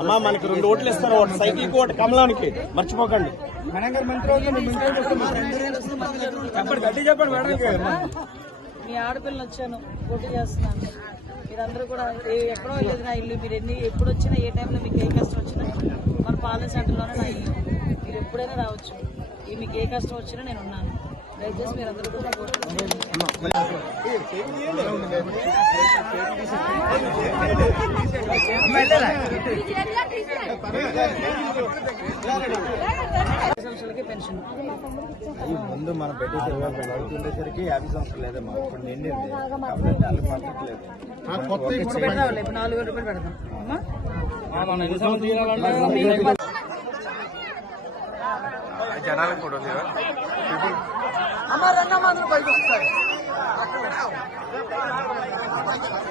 అమ్మా మనకి రెండు ఓట్లు ఇస్తారు. ఒకటి సైకిల్ ఒకటి కమలానికి. మర్చిపోకండి. చెప్పండి గట్టి చెప్పండి మేడం మీ ఆడపిల్లని వచ్చాను పోటీ చేస్తున్నాను. మీరందరూ కూడా ఎక్కడో లేదు నా ఇల్లు. మీరు ఎన్ని ఎప్పుడు వచ్చినా ఏ టైంలో మీకు ఏ కష్టం వచ్చినా మన పాలన సెంటర్లోనే నా ఇల్లు. మీరు ఎప్పుడైనా రావచ్చు. మీకు ఏ కష్టం వచ్చినా నేను ఉన్నాను. దయచేసి మీరు అందరూ కూడా ఓటు వేయండి. ఐదు సంవత్సరాలకి పెన్షన్. ముందు మనం పెట్టేసి ఉండేసరికి యాభై సంవత్సరాలు లేదమ్మా ఇప్పుడు నిండింది కాబట్టి వాళ్ళు పట్టట్లేదు ఇప్పుడు పెడదాం ఇప్పుడు నాలుగు వేల రూపాయలు పెడదాం అమ్మా? జనాలకు కూడా అమరన్న మందులు రెండమ్మ అందరూ బయట